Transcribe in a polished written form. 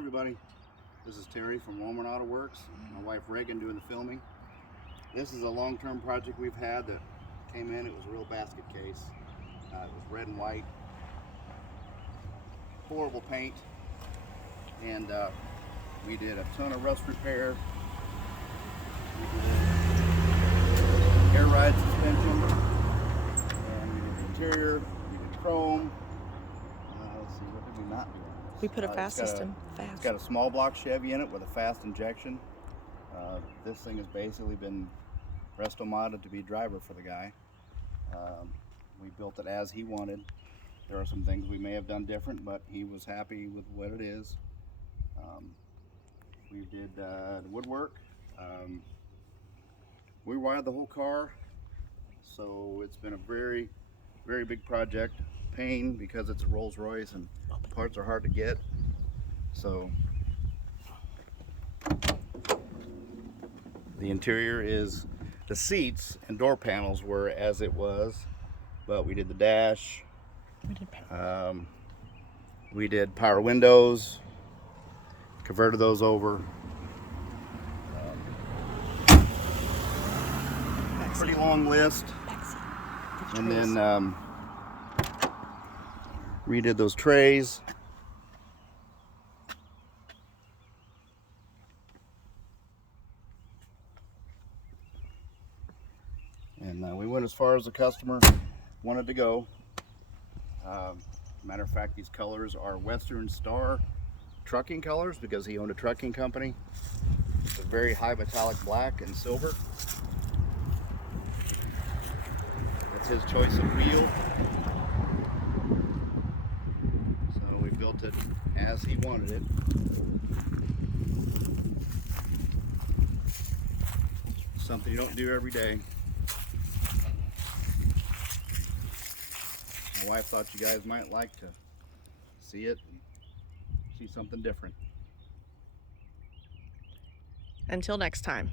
everybody. This is Terry from Warman Autoworks. My wife Reagan doing the filming. This is a long-term project we've had that came in. It was a real basket case. It was red and white. Horrible paint. And we did a ton of rust repair. We did air ride suspension. And we did the interior. We did chrome. Let's see, what did we not do? We put a fast system. It's got a small block Chevy in it with a fast injection. This thing has basically been resto modded to be driver for the guy. We built it as he wanted. There are some things we may have done different, but he was happy with what it is. We did the woodwork. We wired the whole car, so it's been a very, very big project. Pain because it's a Rolls Royce and parts are hard to get. So the interior is, the seats and door panels were as it was, but we did the dash. We did power windows, converted those over. Pretty long list. And then redid those trays. And we went as far as the customer wanted to go. Matter of fact, these colors are Western Star trucking colors because he owned a trucking company. It's a very high metallic black and silver. That's his choice of wheel. So we built it as he wanted it. Something you don't do every day. My wife thought you guys might like to see it and see something different. Until next time.